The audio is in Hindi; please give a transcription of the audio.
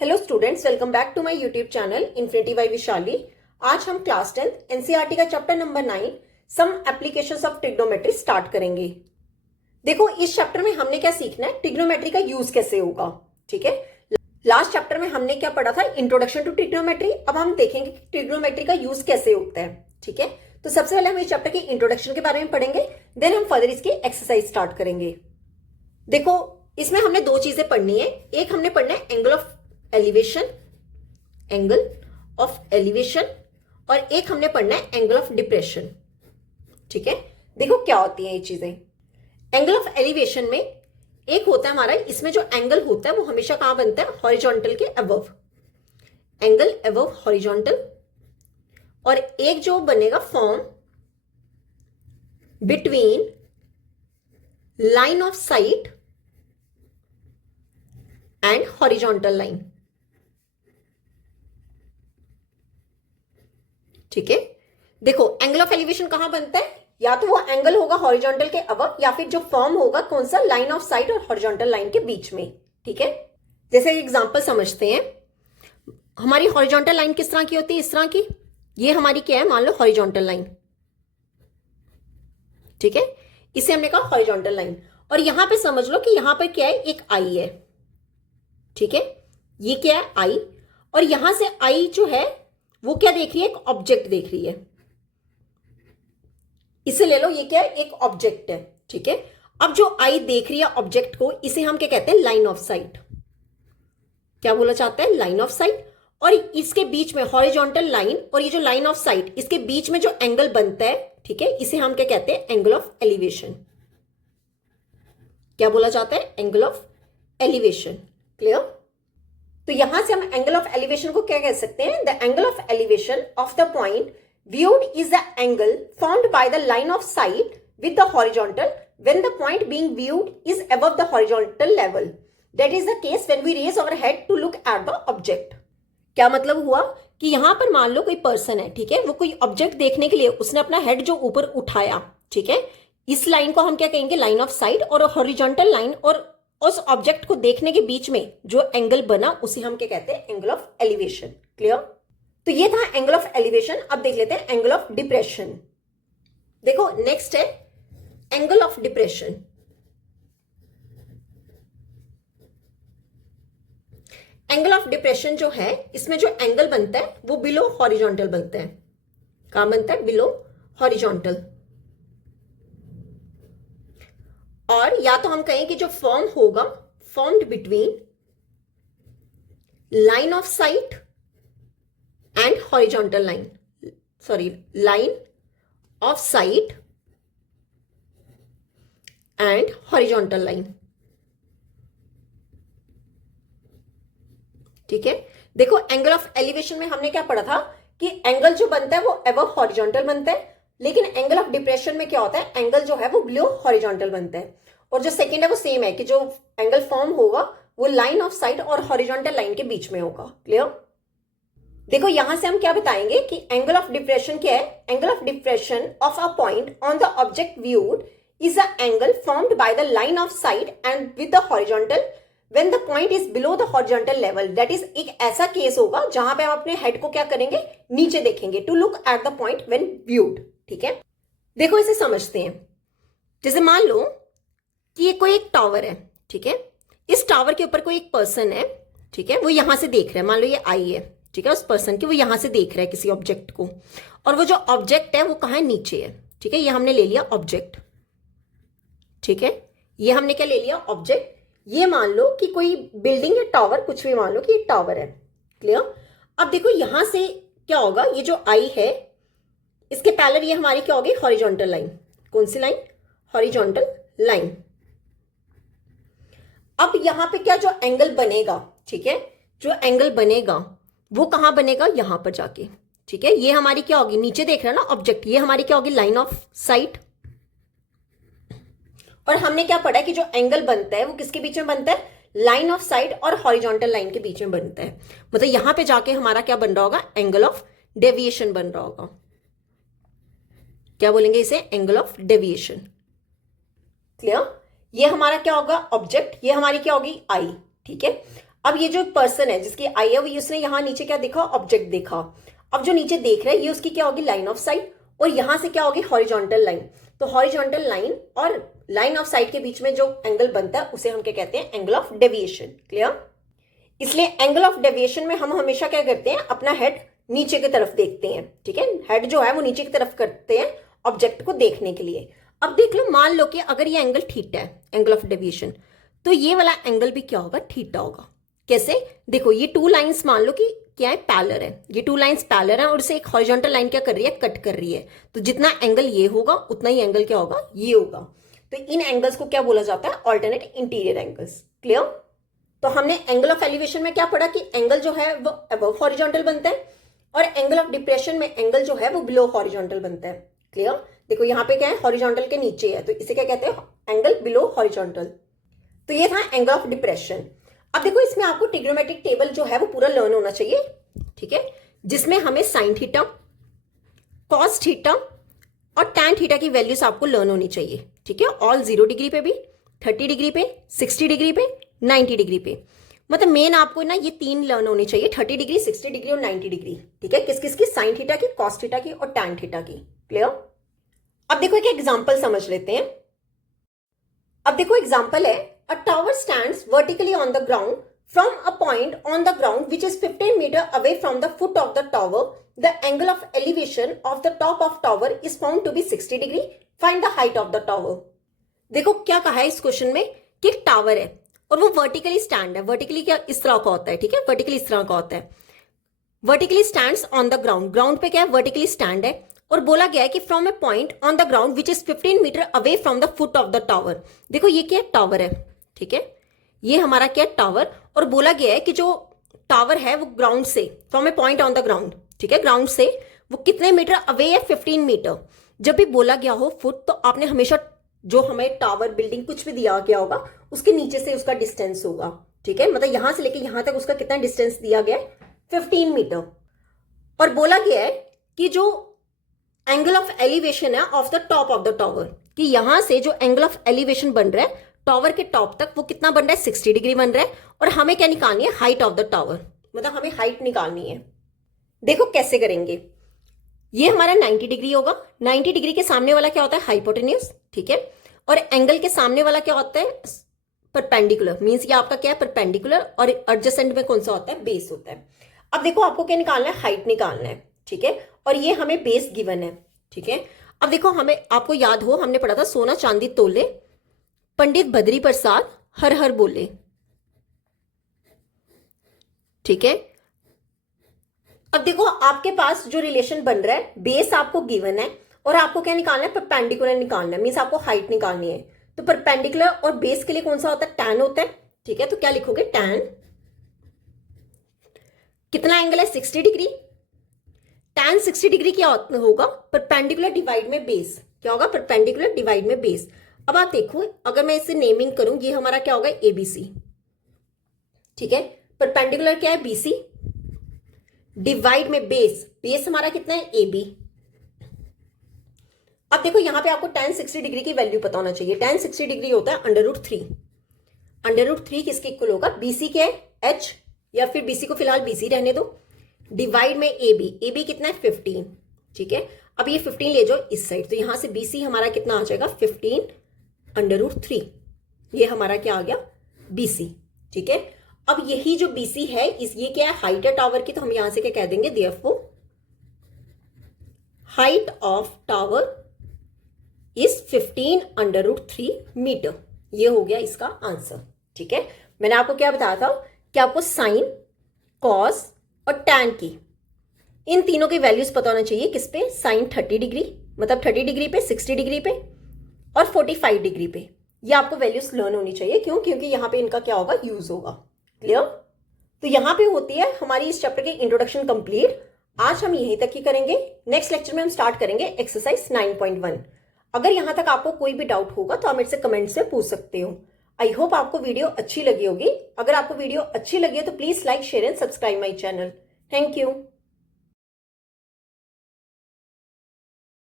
Hello students, welcome back to my YouTube channel Infinity by Vishali. आज हम क्लास 10 एनसीईआरटी का chapter number 9 some applications of trigonometry start करेंगे। देखो, इस चैप्टर में हमने क्या सीखना है, ट्रिग्नोमेट्री का यूज कैसे होगा। ठीक है, लास्ट चैप्टर में हमने क्या पढ़ा था, इंट्रोडक्शन टू ट्रिग्नोमेट्री। अब हम देखेंगे कि ट्रिग्नोमेट्री का यूज कैसे होता है। ठीक है, तो सबसे पहले हम इस चैप्टर के इंट्रोडक्शन के बारे में पढ़ेंगे, देन हम फर्दर इसकी एक्सरसाइज स्टार्ट करेंगे। देखो, इसमें हमने दो चीजें पढ़नी है। एक हमने पढ़ना है angle of elevation, angle of elevation, और एक हमने पढ़ना है एंगल ऑफ डिप्रेशन। ठीक है, देखो क्या होती है ये चीजें। एंगल ऑफ एलिवेशन में एक होता है हमारा, इसमें जो एंगल होता है वो हमेशा कहां बनता है, हॉरिजॉन्टल के अबव, एंगल अबव हॉरिजॉन्टल। और एक जो बनेगा form between line of site and horizontal line. ठीक है, देखो एंगल ऑफ एलिवेशन कहां बनता है, या तो वो एंगल होगा हॉरिजॉन्टल के अबव, या फिर जो फॉर्म होगा कौन सा, लाइन ऑफ साइट और हॉरिजॉन्टल लाइन के बीच में। ठीक है, जैसे एग्जांपल समझते हैं। हमारी हॉरिजॉन्टल लाइन किस तरह की होती है, इस तरह की। ये हमारी क्या है, मान लो हॉरिजॉन्टल लाइन। ठीक है, इसे हमने कहा हॉरिजॉन्टल लाइन। और यहां पे समझ लो कि यहां पर क्या है, एक आई है। ठीक है, ये क्या है, आई। और यहां से आई जो है वो क्या देख रही है, एक ऑब्जेक्ट देख रही है। इसे ले लो, ये क्या है, एक ऑब्जेक्ट है। ठीक है, अब जो आई देख रही है ऑब्जेक्ट को, इसे हम क्या कहते हैं, लाइन ऑफ साइट। क्या बोला जाता है, लाइन ऑफ साइट। और इसके बीच में हॉरिजॉन्टल लाइन और ये जो लाइन ऑफ साइट, इसके बीच में जो एंगल बनता है, ठीक है, इसे हम क्या कहते हैं, एंगल ऑफ एलिवेशन। क्या बोला जाता है, एंगल ऑफ एलिवेशन। क्लियर। तो यहां से हम एंगल ऑफ एलिवेशन को क्या कह सकते हैं, the angle of elevation of the point viewed is the angle formed by the line of sight with the horizontal when the point being viewed is above the horizontal level. That is the case when we raise our head to look at the object. क्या मतलब हुआ कि यहां पर मान लो कोई पर्सन है, ठीक है, वो कोई ऑब्जेक्ट देखने के लिए उसने अपना हेड जो ऊपर उठाया, ठीक है, इस लाइन को हम क्या कहेंगे, लाइन ऑफ साइट। और हॉरिजॉन्टल लाइन और उस ऑब्जेक्ट को देखने के बीच में जो एंगल बना उसे हम क्या कहते हैं, एंगल ऑफ एलिवेशन। क्लियर। तो ये था एंगल ऑफ एलिवेशन। अब देख लेते हैं एंगल ऑफ डिप्रेशन। देखो नेक्स्ट है angle of depression. Angle of depression जो है, इसमें जो एंगल बनता है वो बिलो हॉरिजॉन्टल बनता है। कहां बनता है, बिलो हॉरिजॉन्टल। और या तो हम कहें कि जो फॉर्म होगा, formed between line of site and horizontal line, sorry, line of site and horizontal line. ठीक है, देखो एंगल ऑफ एलिवेशन में हमने क्या पढ़ा था कि एंगल जो बनता है वो अबव हॉरिजॉन्टल बनता है, लेकिन एंगल ऑफ डिप्रेशन में क्या होता है, एंगल जो है वो बिलो हॉरिजॉन्टल बनता है। और जो सेकंड है वो सेम है कि जो एंगल फॉर्म होगा वो लाइन ऑफ साइट और हॉरिजॉन्टल लाइन के बीच में होगा। क्लियर। देखो यहां से हम क्या बताएंगे कि एंगल ऑफ डिप्रेशन क्या है, angle of depression of a point on the object viewed is a angle formed by the line of site and with the horizontal when the point is below the horizontal level. That is, एक ऐसा केस होगा जहां पे हम अपने हेड को क्या करेंगे, नीचे देखेंगे, to look at the point when viewed. ठीक है, देखो इसे समझते हैं। जैसे मान लो कि ये कोई एक टावर है, ठीक है, इस टावर के ऊपर कोई एक पर्सन है, ठीक है, वो यहां से देख रहा है, मान लो ये आई है, ठीक है, उस पर्सन की, वो यहां से देख रहा है किसी ऑब्जेक्ट को, और वो जो ऑब्जेक्ट है वो कहां है, नीचे है। ठीक है, ये हमने ले लिया ऑब्जेक्ट। ठीक है, ये हमने क्या ले लिया, ऑब्जेक्ट। ये मान लो कि कोई बिल्डिंग या टावर, कुछ भी मान लो कि ये टावर है। क्लियर। अब देखो यहां से क्या होगा, ये जो आई है इसके पैरेलल ये हमारी क्या होगी, हॉरिजॉन्टल लाइन। कौन सी लाइन, हॉरिजॉन्टल लाइन। अब यहां पे क्या जो एंगल बनेगा, ठीक है, जो एंगल बनेगा वो कहां बनेगा, यहां पर जाके। ठीक है, ये हमारी क्या होगी, नीचे देख रहे हैं ना ऑब्जेक्ट, ये हमारी क्या होगी, लाइन ऑफ साइट। और हमने क्या पढ़ा है कि जो एंगल बनता है वो किसके बीच में बनता है, लाइन ऑफ साइट और हॉरिजॉन्टल लाइन के बीच में बनता है। मतलब यहां पे जाके हमारा क्या बन रहा होगा, एंगल ऑफ डेविएशन बन रहा होगा। क्या बोलेंगे इसे, एंगल ऑफ डेविएशन। क्लियर। ये हमारा क्या होगा, ऑब्जेक्ट, ये हमारी क्या होगी, आई। ठीक है, अब ये जो पर्सन है जिसकी आई है, वो उसने यहाँ नीचे क्या देखा, ऑब्जेक्ट देखा। अब जो नीचे देख रहा है ये उसकी क्या होगी, लाइन ऑफ साइट, और यहां से क्या होगी, हॉरिजॉन्टल लाइन। तो हॉरिजॉन्टल लाइन और लाइन ऑफ साइट के बीच में जो एंगल बनता है उसे हम क्या कहते हैं, एंगल ऑफ डेविएशन। क्लियर? इसलिए एंगल ऑफ डेविएशन में हम हमेशा क्या करते हैं, अपना हेड नीचे की तरफ देखते हैं। ठीक है, हेड जो है वो नीचे की तरफ करते हैं ऑब्जेक्ट को देखने के लिए। अब देख लो, मान लो कि अगर ये एंगल थीटा है, एंगल ऑफ डेविएशन, तो ये वाला एंगल भी क्या होगा, थीटा होगा। कैसे? देखो ये टू लाइंस मान लो कि क्या है, पैरेलल है। ये टू लाइंस पैरेलल है और इसे एक हॉरिजॉन्टल लाइन क्या कर रही है, कट कर रही है। तो जितना एंगल ये होगा उतना ही एंगल क्या होगा, ये होगा। तो इन एंगल्स को क्या बोला जाता है, ऑल्टरनेट इंटीरियर एंगल्स। क्लियर? तो हमने एंगल ऑफ एलिवेशन में क्या पढ़ा कि एंगल जो है वो अबव हॉरिजॉन्टल बनता है, और एंगल ऑफ डिप्रेशन में एंगल जो है वो बिलो हॉरिजॉन्टल बनता है। क्लियर? देखो यहाँ पे क्या है, हॉरिजॉन्टल के नीचे है, तो इसे क्या कहते हैं, एंगल बिलो हॉरिजॉन्टल। तो ये था एंगल ऑफ डिप्रेशन। अब देखो इसमें आपको ट्रिग्नोमेट्रिक टेबल जो है वो पूरा लर्न होना चाहिए। ठीक है, जिसमें हमें साइन थीटा, कॉस थीटा और टैन थीटा की वैल्यूज आपको लर्न होनी चाहिए। ठीक है, ऑल 0 डिग्री पे भी, 30 डिग्री पे, 60 डिग्री पे, 90 डिग्री पे। मतलब मेन आपको ना ये तीन लर्न होनी चाहिए, 30 डिग्री, 60 डिग्री और 90 डिग्री। ठीक है, किस किस की, साइन थीटा की, कॉस थीटा की और टैन थीटा की। क्लियर? अब देखो एक एग्जांपल समझ लेते हैं। अब देखो एग्जांपल है, अ tower stands vertically on the ground from a point on the ground which is 15 meter away from the foot of the tower. The angle of elevation of the top of tower is found to be 60 degree. Find the height of the tower. देखो क्या कहा है इस क्वेश्चन में कि एक टावर है और वो वर्टिकली स्टैंड है। वर्टिकली क्या इस तरह का होता है, ठीक है, वर्टिकली इस तरह का होता है। Vertically stands on the ground, ground पे क्या है, वर्टिकली स्टैंड है, और बोला गया है कि from a point on the ground which is 15 metre away from the foot of the tower. देखो ये क्या टावर है, ठीक है, ये हमारा क्या टावर, और बोला गया है कि जो टावर है वो ग्राउंड से, from a point on the ground, ठीक है, ग्राउंड से वो कितने मीटर अवे है, 15 मीटर। जब भी बोला गया हो फुट, तो आपने हमेशा जो हमें टावर बिल्डिंग कुछ भी दिया गया होगा उसके नीचे से उसका डिस्टेंस होगा। ठीक है, मतलब यहां से लेके यहां तक उसका कितना डिस्टेंस दिया गया है, 15 मीटर। और बोला गया है कि जो एंगल ऑफ एलिवेशन है of the top of the tower, कि यहां से जो एंगल ऑफ एलिवेशन बन रहा है टावर के टॉप तक, वो कितना बन रहा है, 60 डिग्री बन रहा है। और हमें क्या निकालनी है, हाइट ऑफ द टावर, मतलब हमें हाइट निकालनी है। देखो कैसे करेंगे, ये हमारा 90 डिग्री होगा। 90 डिग्री के सामने वाला क्या होता है, हाइपोटेन्यूज, ठीक है, और एंगल के सामने वाला क्या होता है, परपेंडिकुलर, मींस ये आपका क्या है, परपेंडिकुलर, और एडजेसेंट में कौन सा होता है, बेस होता है। अब देखो आपको क्या निकालना है, हाइट निकालना है, ठीक है, और ये हमें बेस गिवन है। ठीक है, अब देखो हमें, आपको याद हो हमने पढ़ा था सोना चांदी तोले, पंडित बद्री प्रसाद हर हर बोले। ठीक है, अब देखो आपके पास जो रिलेशन बन रहा है, बेस आपको गिवन है और आपको क्या निकालना है, परपेंडिकुलर निकालना है, मींस आपको हाइट निकालनी है। तो परपेंडिकुलर और बेस के लिए कौन सा होता है, टैन होता है। ठीक है, तो क्या लिखोगे, टैन, कितना एंगल है, 60 डिग्री। टैन 60 डिग्री क्या होगा, परपेंडिकुलर डिवाइड में बेस, क्या होगा, परपेंडिकुलर डिवाइड में बेस। अब आप देखो अगर मैं इसे नेमिंग करूं, ये हमारा क्या होगा, एबीसी। ठीक है, परपेंडिकुलर क्या है, बीसी, डिवाइड में बेस, बेस हमारा कितना है, एबी। अब देखो यहां पे आपको tan 60 डिग्री की वैल्यू पता होना चाहिए। tan 60 डिग्री होता है √3। √3 किसके इक्वल होगा, बीसी क्या है, एच, या फिर बीसी को फिलहाल बीसी रहने दो, डिवाइड में एबी। एबी कितना है, 15। ठीक है, अब ये 15 ले जाओ इस साइड, तो यहां से बीसी हमारा कितना आ जाएगा, 15 √3। ये हमारा क्या आ गया, बीसी। ठीक है, अब यही जो बीसी है, इस ये क्या है, हाइट है टावर की, तो हम यहां से क्या कह देंगे, therefore height of tower is 15 √3 metre. ये हो गया इसका आंसर। ठीक है, मैंने आपको क्या बताया था कि आपको साइन, कॉस और टैन की, इन तीनों की वैल्यूज पता होना चाहिए। किस पे, साइन 30 डिग्री, मतलब 30 डिग्री पे, 60 डिग्री पे और 45 डिग्री पे। ये आपको वैल्यूज लर्न होनी चाहिए। क्यों, क्योंकि यहां पे इनका क्या होगा, यूज होगा। क्लियर? तो यहां पे होती है हमारी इस चैप्टर की इंट्रोडक्शन कंप्लीट। आज हम यहीं तक ही करेंगे। नेक्स्ट लेक्चर में हम स्टार्ट करेंगे एक्सरसाइज 9.1। अगर यहां तक आपको कोई भी डाउट होगा तो आप मेरे से कमेंट्स में पूछ सकते हो। आई होप आपको वीडियो अच्छी लगी होगी। अगर आपको वीडियो अच्छी लगी है तो please like, share and subscribe my channel. Thank you.